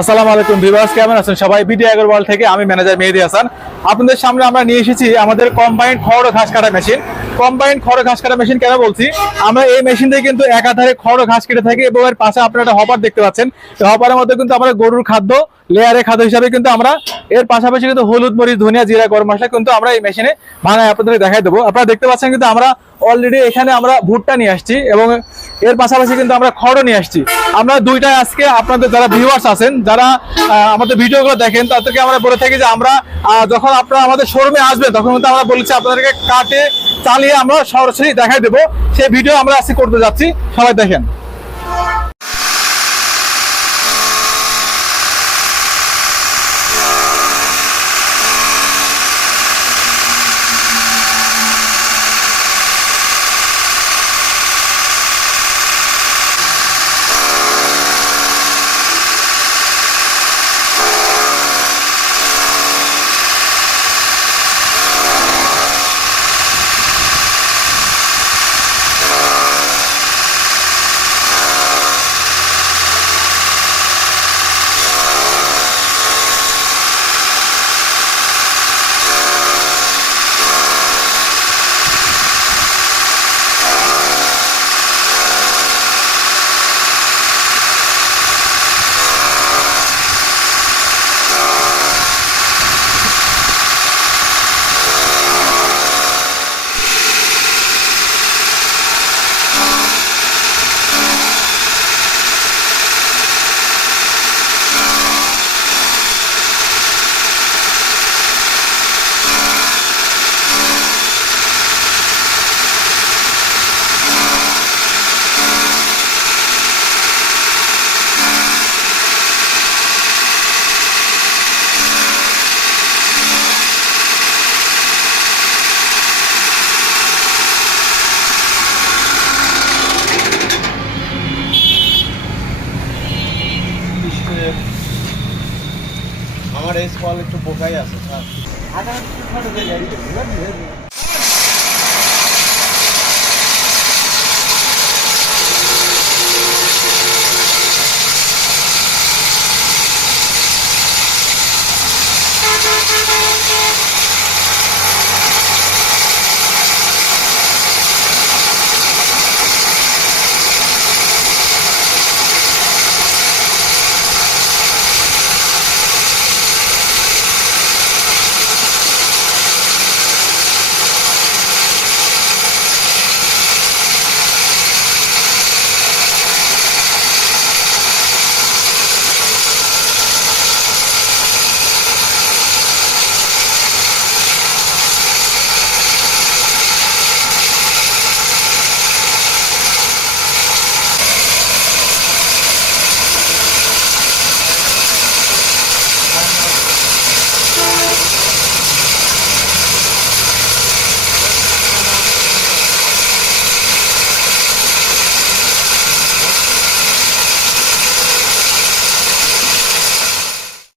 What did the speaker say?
আসসালামু আলাইকুম ভিউয়ার্স, কেমন আছেন সবাই? বিডি অ্যাগ্রোওয়ার্ল্ড থেকে আমি ম্যানেজার মেহেদী হাসান। আপনাদের সামনে আমরা নিয়ে এসেছি আমাদের কম্বাইন্ড খড় ও ঘাস কাটা মেশিন। কম্বাইন্ড খড় ও ঘাস কাটা মেশিন কেন বলছি, আমরা এই মেশিন দিয়ে কিন্তু একাধারে খড় ও ঘাস কেটে থাকি এবং এর পাশে আপনারা একটা হপার দেখতে পাচ্ছেন। এই হপারের মধ্যে কিন্তু আমরা গরুর খাদ্য, লেয়ারের খাদ্য হিসাবে কিন্তু আমরা এর পাশাপাশি কিন্তু হলুদ, মরিচ, ধনিয়া, জিরা, গরম মশলা কিন্তু আমরা এই মেশিনে বানায় আপনাদের দেখাই দেবো। আপনারা দেখতে পাচ্ছেন কিন্তু আমরা অলরেডি এখানে আমরা ভুট্টা নিয়ে আসছি এবং এর পাশাপাশি কিন্তু আমরা খড়ও নিয়ে আসছি। আমরা দুইটাই আজকে আপনাদের যারা ভিউয়ার্স আছেন, যারা আমাদের ভিডিওগুলো দেখেন, তাদেরকে আমরা বলে থাকি যে আমরা যখন আপনারা আমাদের শোরুমে আসবেন তখন কিন্তু আমরা বলেছি আপনাদেরকে কাটে চালিয়ে আমরা সরাসরি দেখাই দেবো। সেই ভিডিও আমরা আজকে করতে যাচ্ছি, সবাই দেখেন। আমার এই স্কল একটু বোকাই আছে।